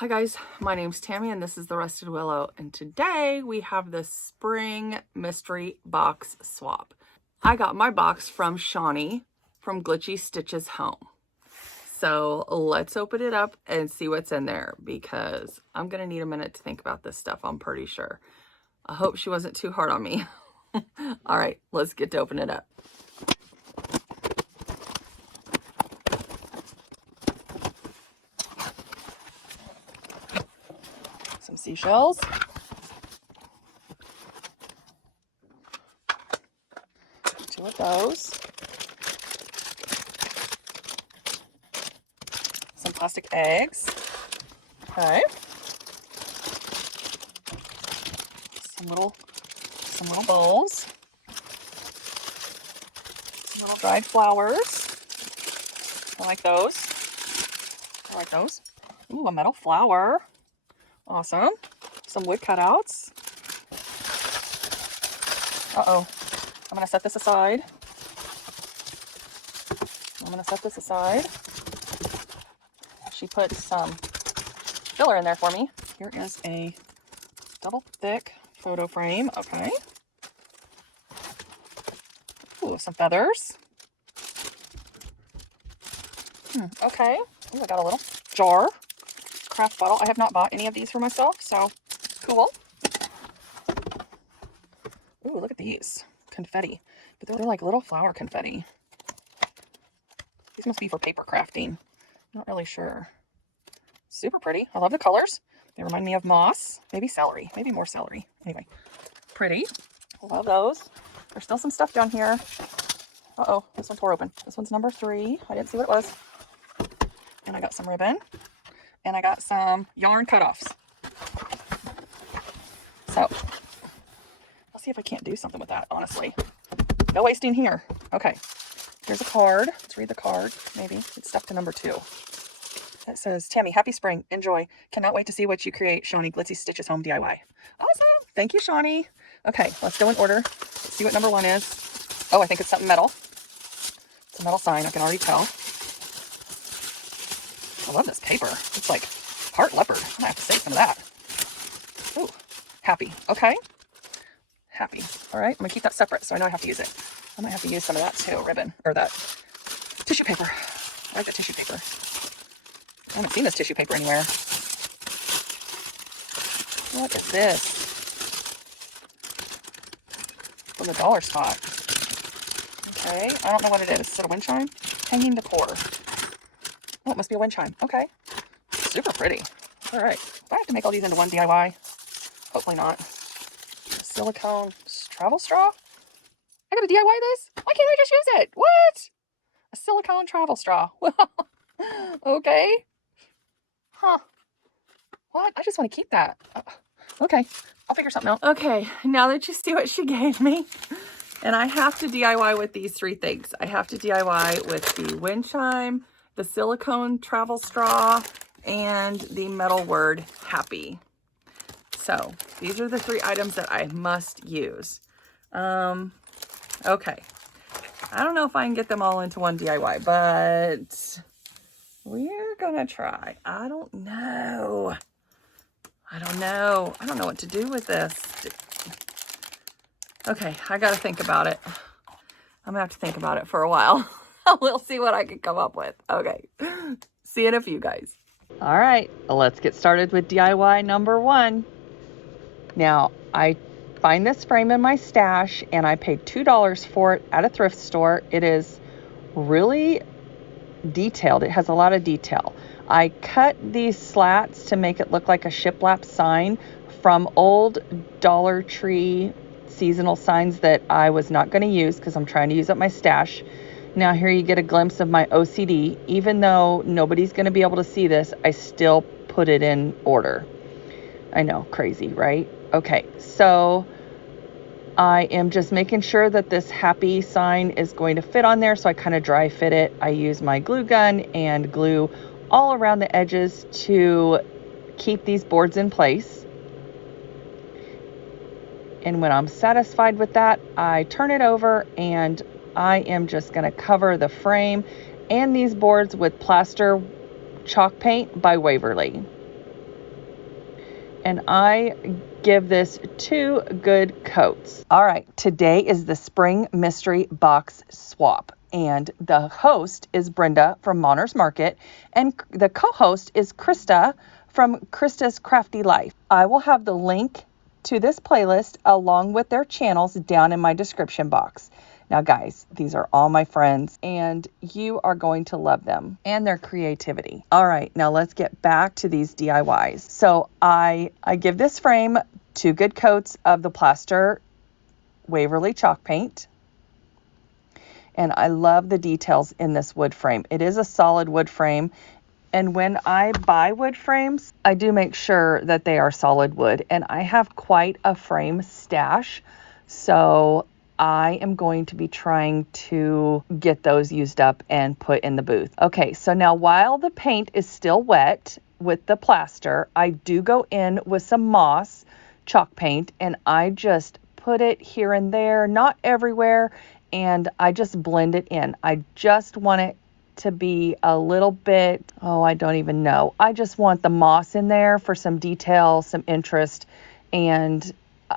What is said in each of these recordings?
Hi guys, my name's Tammie and this is the Rusted Willow, and today we have the spring mystery box swap. I got my box from Shawnee from Glitchy Stitches Home. So let's open it up and see what's in there, because I'm gonna need a minute to think about this stuff, I'm pretty sure. I hope she wasn't too hard on me. All right, let's get to open it up. Some seashells. Two of those. Some plastic eggs. Okay. Some little bowls. Some little dried flowers. I like those. I like those. Ooh, a metal flower. Awesome. Some wood cutouts. Uh-oh. I'm going to set this aside. She put some filler in there for me. Here is a double thick photo frame. Okay. Ooh, some feathers. Okay. Ooh, I got a little jar. Craft bottle. I have not bought any of these for myself, so cool. Ooh, look at these. Confetti. But they're like little flower confetti. These must be for paper crafting. Not really sure. Super pretty. I love the colors. They remind me of moss. Maybe celery. Maybe more celery. Anyway, pretty. I love those. There's still some stuff down here. Uh-oh, this one tore open. This one's number 3. I didn't see what it was. And I got some ribbon. And I got some yarn cutoffs. So, let's see if I can't do something with that, honestly. No wasting here. Okay, here's a card. Let's read the card, maybe. It's stuck to number 2. It says, Tammie, happy spring. Enjoy. Cannot wait to see what you create. Shawnee, Glitchy Stitches Home DIY. Awesome. Thank you, Shawnee. Okay, let's go in order. Let's see what number 1 is. Oh, I think it's something metal. It's a metal sign. I can already tell. I love this paper. It's like heart leopard. I'm gonna have to save some of that. Ooh, happy. Okay. Happy. All right, I'm gonna keep that separate so I know I have to use it. I might have to use some of that too, ribbon, or that tissue paper. I like the tissue paper. I haven't seen this tissue paper anywhere. What is this? From the dollar spot. Okay, I don't know what it is. Is it a wind chime? Hanging decor. Oh, it must be a wind chime. Okay. Super pretty. All right. Do I have to make all these into one DIY? Hopefully not. Silicone travel straw? I gotta DIY this? Why can't I just use it? What? A silicone travel straw. Okay. Huh. What? I just want to keep that. Okay. I'll figure something out. Okay. Now that you see what she gave me, and I have to DIY with these 3 things. I have to DIY with the wind chime, the silicone travel straw, and the metal word happy. So these are the 3 items that I must use. Okay. I don't know if I can get them all into one DIY, but we're gonna try. I don't know. I don't know what to do with this. Okay, I gotta think about it. I'm gonna have to think about it for a while. We'll see what I can come up with. Okay, see you in a few, guys. All right, let's get started with DIY number 1. Now, I find this frame in my stash, and I paid $2 for it at a thrift store. It is really detailed. It has a lot of detail. I cut these slats to make it look like a shiplap sign from old Dollar Tree seasonal signs that I was not going to use because I'm trying to use up my stash. Now here you get a glimpse of my OCD. Even though nobody's going to be able to see this, I still put it in order. I know, crazy, right? Okay, so I am just making sure that this happy sign is going to fit on there, so I kind of dry fit it. I use my glue gun and glue all around the edges to keep these boards in place. And when I'm satisfied with that, I turn it over and I am just going to cover the frame and these boards with plaster chalk paint by Waverly. and I give this 2 good coats. All right, today is the Spring Mystery Box Swap, and the host is Brenda from Monner's Market, and the co-host is Krista from Krista's Crafty Life. I will have the link to this playlist along with their channels down in my description box. Now, guys, these are all my friends, and you are going to love them and their creativity. All right, now let's get back to these DIYs. So I give this frame 2 good coats of the plaster Waverly chalk paint. And I love the details in this wood frame. It is a solid wood frame. And when I buy wood frames, I do make sure that they are solid wood. And I have quite a frame stash. So I am going to be trying to get those used up and put in the booth. Okay, so now while the paint is still wet with the plaster, I do go in with some moss chalk paint, and I just put it here and there, not everywhere, and I just blend it in. I just want it to be a little bit, oh, I don't even know. I just want the moss in there for some detail, some interest, and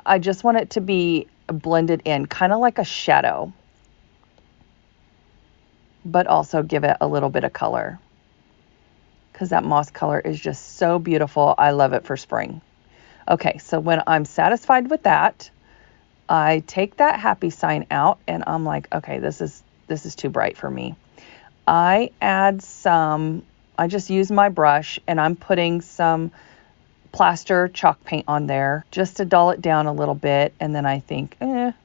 I just want it to be blended in, kind of like a shadow, but also give it a little bit of color, because that moss color is just so beautiful. I love it for spring. Okay, so when I'm satisfied with that, I take that happy sign out, and I'm like, okay, this is too bright for me. I add some, I just use my brush, and I'm putting some plaster chalk paint on there just to dull it down a little bit, and then I think,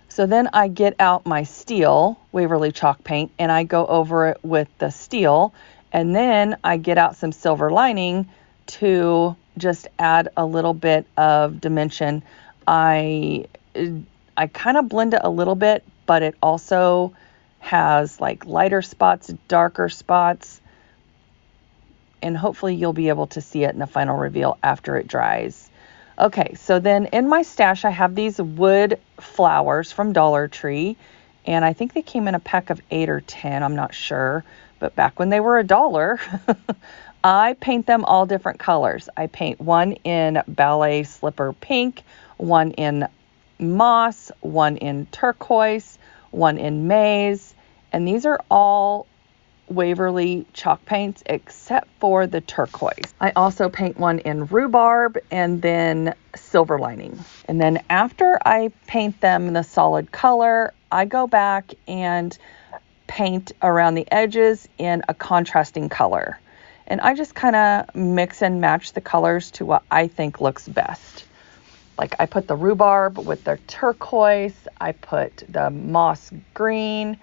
So then I get out my steel Waverly chalk paint, and I go over it with the steel, and then I get out some silver lining to just add a little bit of dimension. I kind of blend it a little bit, but it also has like lighter spots, darker spots, and hopefully you'll be able to see it in the final reveal after it dries. Okay, so then in my stash, I have these wood flowers from Dollar Tree, and I think they came in a pack of 8 or 10, I'm not sure, but back when they were $1, I paint them all different colors. I paint one in ballet slipper pink, one in moss, one in turquoise, one in maize, and these are all Waverly chalk paints except for the turquoise. I also paint one in rhubarb and then silver lining. And then after I paint them in the solid color, I go back and paint around the edges in a contrasting color. And I just kind of mix and match the colors to what I think looks best. Like I put the rhubarb with the turquoise, I put the moss green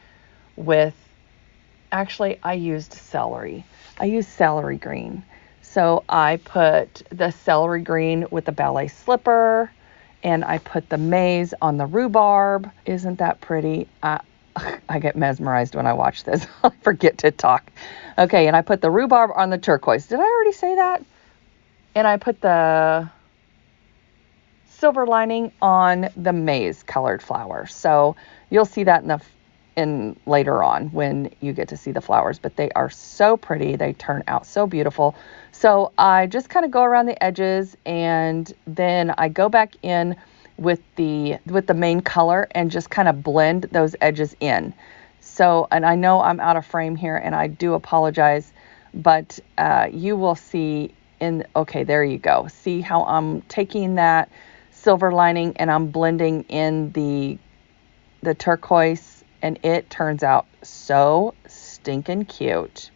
with, actually I used celery. I used celery green. So I put the celery green with the ballet slipper, and I put the maize on the rhubarb. Isn't that pretty? I get mesmerized when I watch this. I forget to talk. Okay, and I put the rhubarb on the turquoise. Did I already say that? And I put the silver lining on the maize colored flower. So you'll see that in later on when you get to see the flowers, but they are so pretty. They turn out so beautiful. So I just kind of go around the edges, and then I go back in with the main color and just kind of blend those edges in. So, and I know I'm out of frame here, and I do apologize, but you will see okay, there you go. See how I'm taking that silver lining and I'm blending in the turquoise, and it turns out so stinking cute.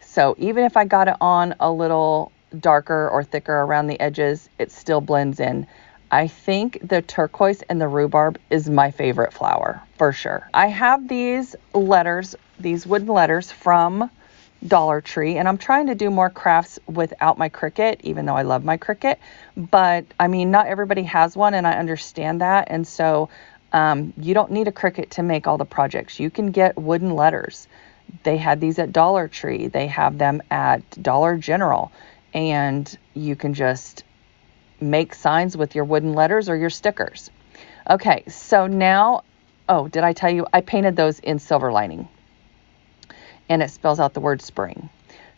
So even if I got it on a little darker or thicker around the edges, it still blends in. I think the turquoise and the rhubarb is my favorite flower for sure. I have these letters, these wooden letters from Dollar Tree, and I'm trying to do more crafts without my Cricut, even though I love my Cricut. But I mean, not everybody has one, and I understand that. And so you don't need a Cricut to make all the projects. You can get wooden letters. They had these at Dollar Tree. They have them at Dollar General, and you can just make signs with your wooden letters or your stickers. Okay, so now, oh, did I tell you I painted those in silver lining? And it spells out the word spring.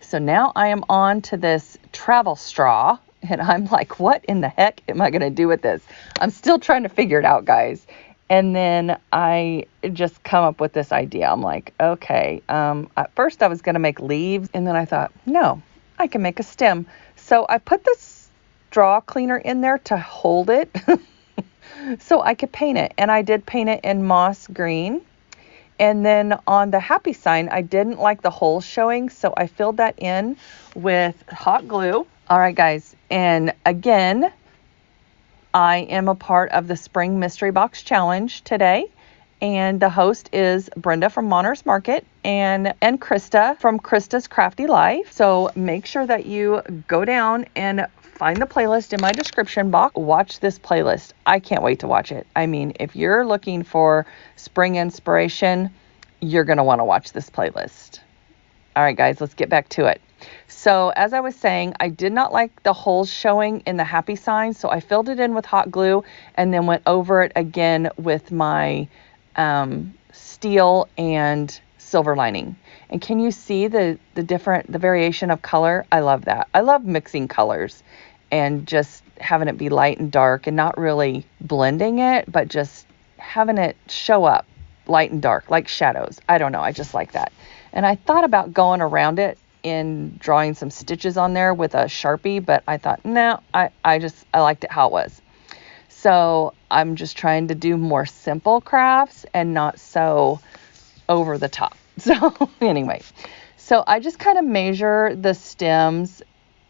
So now I am on to this travel straw And I'm like, what in the heck am I going to do with this? I'm still trying to figure it out, guys. And then I just come up with this idea. I'm like, okay, at first I was going to make leaves, and then I thought, no, I can make a stem. So I put this straw cleaner in there to hold it so I could paint it. And I did paint it in moss green. And then on the happy sign, I didn't like the holes showing, so I filled that in with hot glue. All right, guys, and again, I am a part of the Spring Mystery Box Challenge today, and the host is Brenda from Monter's Market and Krista from Krista's Crafty Life. So make sure that you go down and find the playlist in my description box. Watch this playlist. I can't wait to watch it. I mean, if you're looking for spring inspiration, you're going to want to watch this playlist. All right, guys, let's get back to it. So as I was saying, I did not like the holes showing in the happy sign, so I filled it in with hot glue and then went over it again with my steel and silver lining. And can you see the variation of color? I love that. I love mixing colors and just having it be light and dark and not really blending it, but just having it show up light and dark, like shadows. I don't know. I just like that. And I thought about going around it in drawing some stitches on there with a Sharpie, but I thought, no, I liked it how it was. So I'm just trying to do more simple crafts and not so over the top. So anyway, so I just kind of measure the stems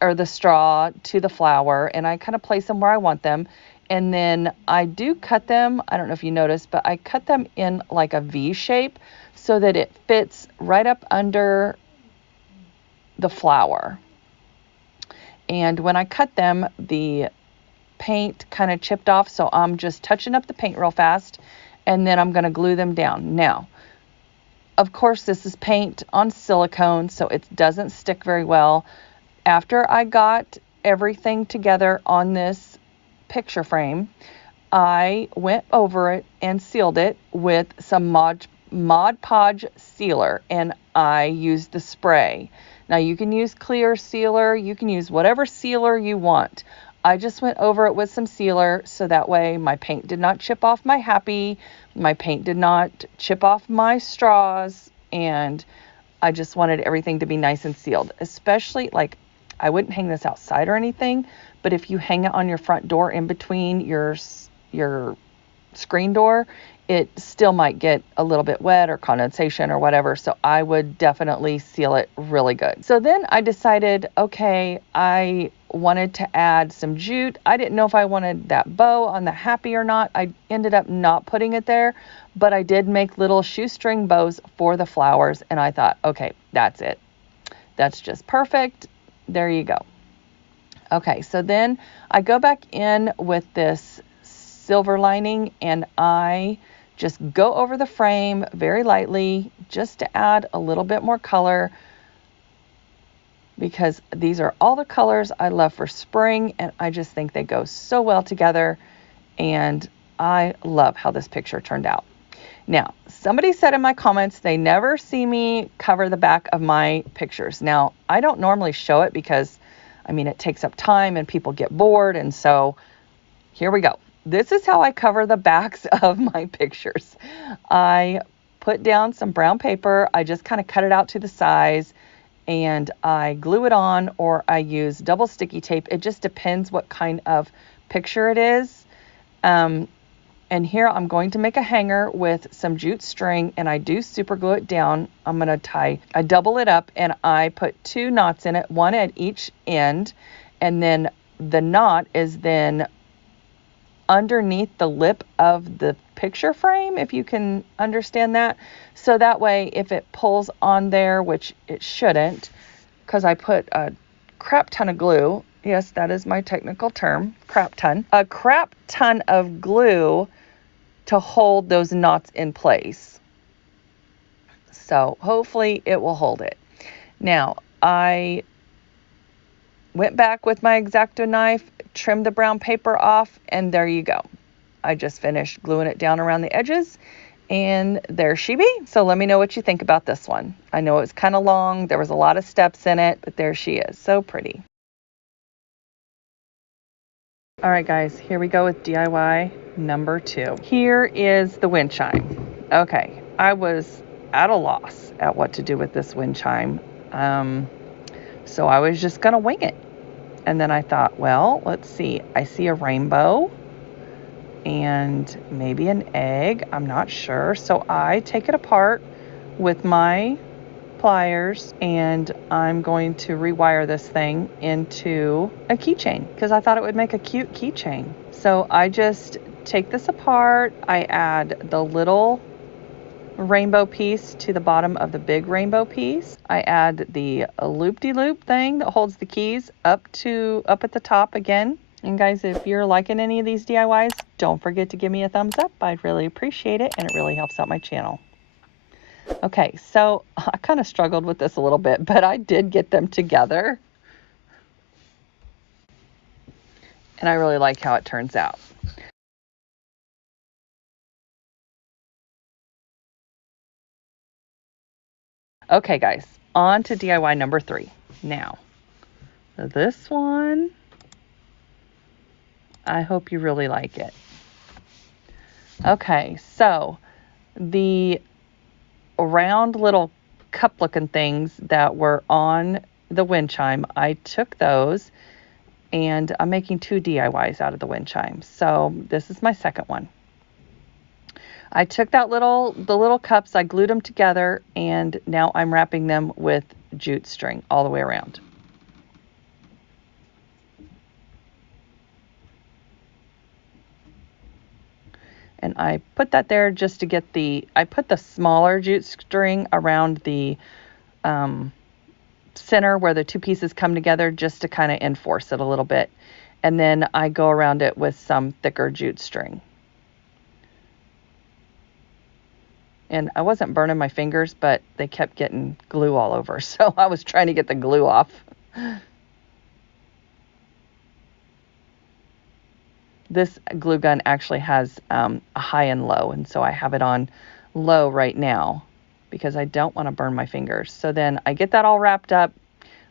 or the straw to the flower, and I kind of place them where I want them. And then I do cut them. I don't know if you noticed, but I cut them in like a V shape so that it fits right up under the flower. And when I cut them, the paint kind of chipped off, so I'm just touching up the paint real fast, and then I'm going to glue them down. Now, of course, this is paint on silicone, so it doesn't stick very well. After I got everything together on this picture frame, I went over it and sealed it with some Mod Podge sealer, and I used the spray. Now you can use clear sealer, you can use whatever sealer you want. I just went over it with some sealer so that way my paint did not chip off my happy, my paint did not chip off my straws, and I just wanted everything to be nice and sealed. Especially, like, I wouldn't hang this outside or anything, but if you hang it on your front door in between your screen door, it still might get a little bit wet or condensation or whatever. So I would definitely seal it really good. So then I decided, okay, I wanted to add some jute. I didn't know if I wanted that bow on the happy or not. I ended up not putting it there, but I did make little shoestring bows for the flowers. And I thought, okay, that's it. That's just perfect. There you go. Okay, so then I go back in with this silver lining and I just go over the frame very lightly just to add a little bit more color, because these are all the colors I love for spring and I just think they go so well together, and I love how this picture turned out. Now, somebody said in my comments they never see me cover the back of my pictures. Now, I don't normally show it because, I mean, it takes up time and people get bored, and so here we go. This is how I cover the backs of my pictures. I put down some brown paper. I just kind of cut it out to the size and I glue it on, or I use double sticky tape. It just depends what kind of picture it is. And here I'm going to make a hanger with some jute string, and I do super glue it down. I'm going to I double it up and I put 2 knots in it, one at each end. And then the knot is then underneath the lip of the picture frame, if you can understand that. So that way, if it pulls on there, which it shouldn't, because I put a crap ton of glue. Yes, that is my technical term, crap ton. A crap ton of glue to hold those knots in place. So hopefully it will hold it. Now, I went back with my X-OXO knife, trimmed the brown paper off, and there you go. I just finished gluing it down around the edges, and there she be. So let me know what you think about this one. I know it's kind of long. There was a lot of steps in it, but there she is. So pretty. All right, guys, here we go with DIY number 2. Here is the wind chime. Okay, I was at a loss at what to do with this wind chime. So I was just going to wing it. And then I thought, well, let's see. I see a rainbow and maybe an egg. I'm not sure. So I take it apart with my pliers and I'm going to rewire this thing into a keychain because I thought it would make a cute keychain. So I just take this apart. I add the little rainbow piece to the bottom of the big rainbow piece. I add the loop-de-loop thing that holds the keys up at the top again. And guys, if you're liking any of these DIYs, don't forget to give me a thumbs up. I'd really appreciate it, and it really helps out my channel. Okay, so I kind of struggled with this a little bit, but I did get them together. And I really like how it turns out. Okay, guys, on to DIY number 3. Now, this one, I hope you really like it. Okay, so the round little cup looking things that were on the wind chime, I took those and I'm making 2 DIYs out of the wind chime. So this is my second one. I took the little cups, I glued them together, and now I'm wrapping them with jute string all the way around. And I put that there just to get I put the smaller jute string around the center where the 2 pieces come together just to kind of enforce it a little bit. And then I go around it with some thicker jute string. And I wasn't burning my fingers, but they kept getting glue all over. So I was trying to get the glue off. This glue gun actually has a high and low, and so I have it on low right now because I don't want to burn my fingers. So then I get that all wrapped up.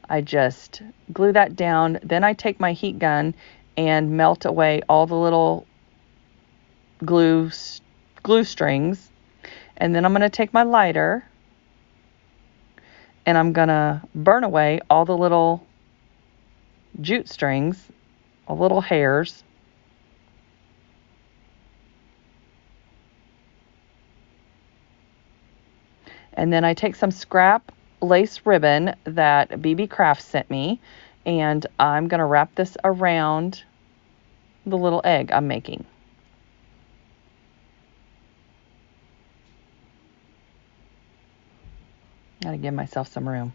I just glue that down. Then I take my heat gun and melt away all the little glue strings. And then I'm going to take my lighter and I'm going to burn away all the little jute strings, all little hairs. And then I take some scrap lace ribbon that BB Crafts sent me, and I'm going to wrap this around the little egg I'm making. Gotta give myself some room.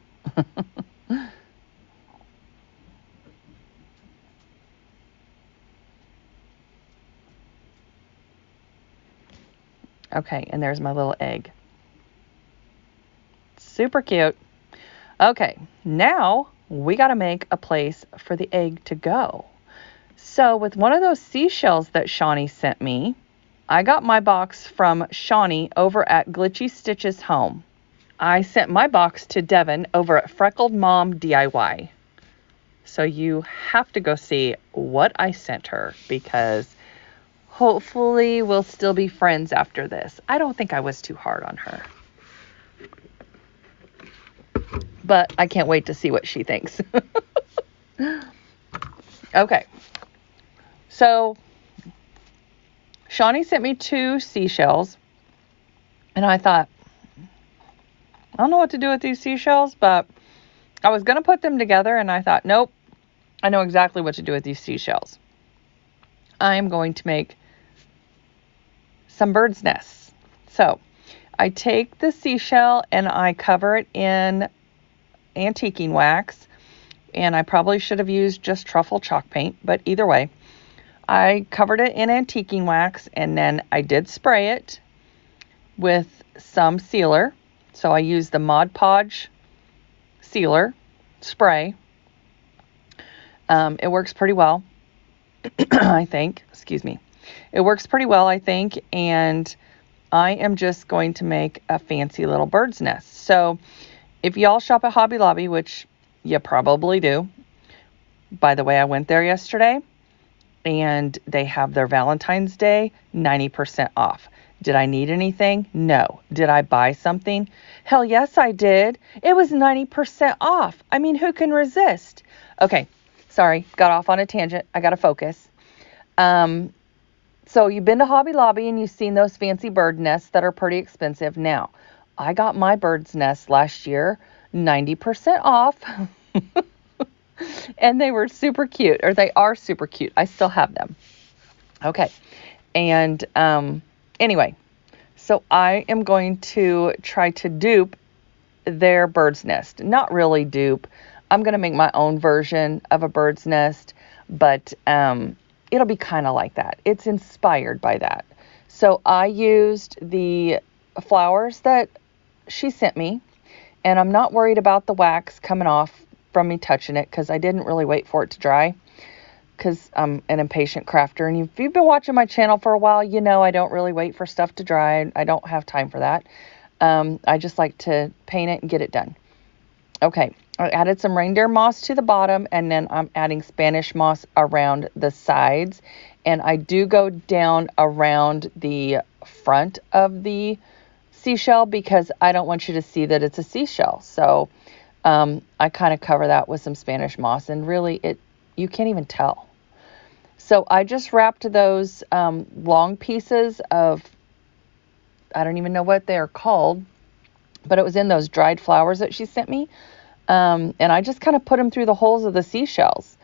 Okay, and there's my little egg. Super cute. Okay, now we got to make a place for the egg to go. So with one of those seashells that Shawnee sent me, I got my box from Shawnee over at Glitchy Stitches Home. I sent my box to Devin over at Freckled Mom DIY. So you have to go see what I sent her because hopefully we'll still be friends after this. I don't think I was too hard on her. But I can't wait to see what she thinks. Okay. So Shawnee sent me 2 seashells. And I thought, I don't know what to do with these seashells, but I was going to put them together. And I thought, nope, I know exactly what to do with these seashells. I am going to make some bird's nests. So I take the seashell and I cover it in antiquing wax, and I probably should have used just truffle chalk paint, but either way, I covered it in antiquing wax, and then I did spray it with some sealer. So I used the Mod Podge sealer spray. It works pretty well, I think. Excuse me. It works pretty well, I think, and I am just going to make a fancy little bird's nest. So if y'all shop at Hobby Lobby, which you probably do, by the way, I went there yesterday, and they have their Valentine's Day 90% off. Did I need anything? No. Did I buy something? Hell yes, I did. It was 90% off. I mean, who can resist? Okay, sorry, got off on a tangent. I got to focus. So you've been to Hobby Lobby and you've seen those fancy bird nests that are pretty expensive. Now, I got my bird's nest last year 90% off. And they were super cute, or they are super cute. I still have them. Okay. And anyway, so I am going to try to dupe their bird's nest. Not really dupe. I'm going to make my own version of a bird's nest, but it'll be kind of like that. It's inspired by that. So I used the flowers that she sent me, and I'm not worried about the wax coming off from me touching it because I didn't really wait for it to dry because I'm an impatient crafter. And if you've been watching my channel for a while, you know I don't really wait for stuff to dry. I don't have time for that. I just like to paint it and get it done. Okay, I added some reindeer moss to the bottom, and then I'm adding Spanish moss around the sides. And I do go down around the front of the seashell because I don't want you to see that it's a seashell. So I kind of cover that with some Spanish moss, and really you can't even tell. So I just wrapped those long pieces of, I don't even know what they're called, but it was in those dried flowers that she sent me. And I just kind of put them through the holes of the seashells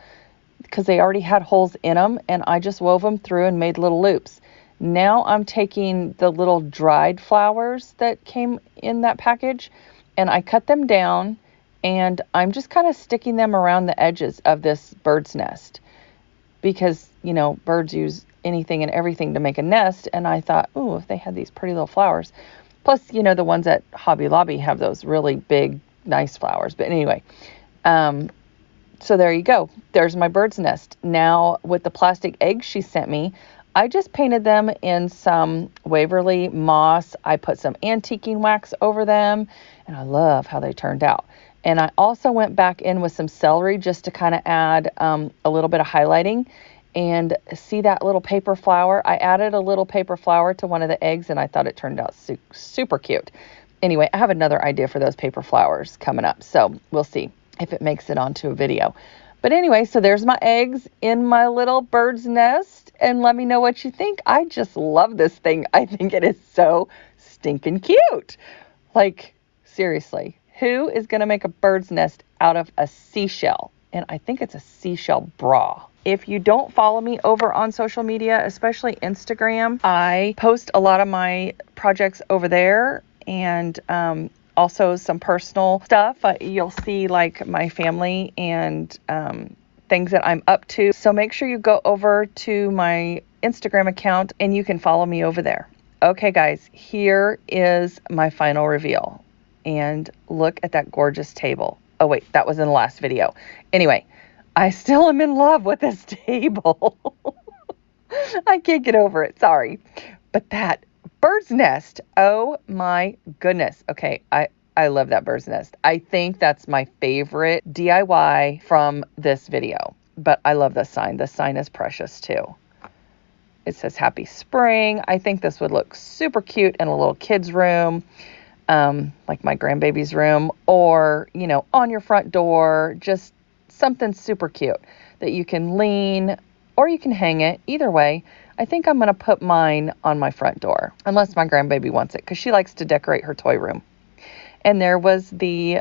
because they already had holes in them, and I just wove them through and made little loops. Now I'm taking the little dried flowers that came in that package, and I cut them down, and I'm just kind of sticking them around the edges of this bird's nest because, you know, birds use anything and everything to make a nest. And I thought, oh, if they had these pretty little flowers, plus, you know, the ones at Hobby Lobby have those really big, nice flowers. But anyway, so there you go. There's my bird's nest. Now with the plastic eggs she sent me, I just painted them in some Waverly moss. I put some antiquing wax over them, and I love how they turned out. And I also went back in with some celery just to kind of add a little bit of highlighting. And see that little paper flower? I added a little paper flower to one of the eggs, and I thought it turned out super cute. Anyway, I have another idea for those paper flowers coming up, so we'll see if it makes it onto a video. But anyway, so there's my eggs in my little bird's nest, and let me know what you think. I just love this thing. I think it is so stinking cute. Like, seriously. Who is going to make a bird's nest out of a seashell? And I think it's a seashell bra. If you don't follow me over on social media, especially Instagram, I post a lot of my projects over there, and also some personal stuff. You'll see like my family and things that I'm up to. So make sure you go over to my Instagram account and you can follow me over there. Okay, guys, here is my final reveal. And look at that gorgeous table. Oh, wait, that was in the last video. Anyway, I still am in love with this table. I can't get over it. Sorry. But that bird's nest. Oh, my goodness. Okay, I love that bird's nest. I think that's my favorite DIY from this video. But I love the sign. The sign is precious, too. It says Happy Spring. I think this would look super cute in a little kid's room. Like my grandbaby's room, or, you know, on your front door, just something super cute that you can lean or you can hang it. Either way, I think I'm going to put mine on my front door, unless my grandbaby wants it, because she likes to decorate her toy room. And there was the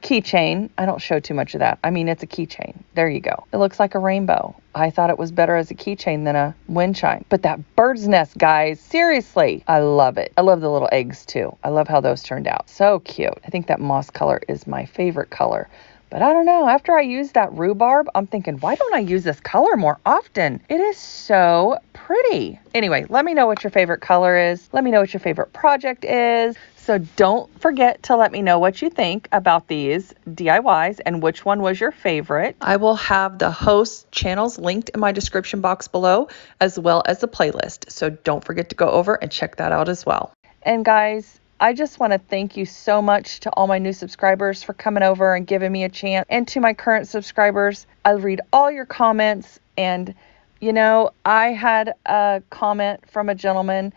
keychain. I don't show too much of that. I mean, it's a keychain. There you go. It looks like a rainbow. I thought it was better as a keychain than a wind chime. But that bird's nest, guys, seriously, I love it. I love the little eggs too. I love how those turned out. So cute. I think that moss color is my favorite color. But I don't know, after I used that rhubarb, I'm thinking, why don't I use this color more often? It is so pretty. Anyway, let me know what your favorite color is. Let me know what your favorite project is. So don't forget to let me know what you think about these DIYs and which one was your favorite. I will have the host channels linked in my description box below, as well as the playlist. So don't forget to go over and check that out as well. And guys, I just want to thank you so much to all my new subscribers for coming over and giving me a chance. And to my current subscribers, I read all your comments, and You know, I had a comment from a gentleman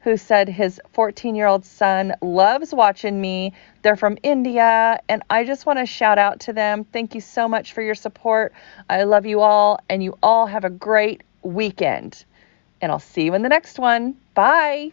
who said his 14-year-old son loves watching me. They're from India, and I just want to shout out to them. Thank you so much for your support. I love you all, and you all have a great weekend. And I'll see you in the next one. Bye.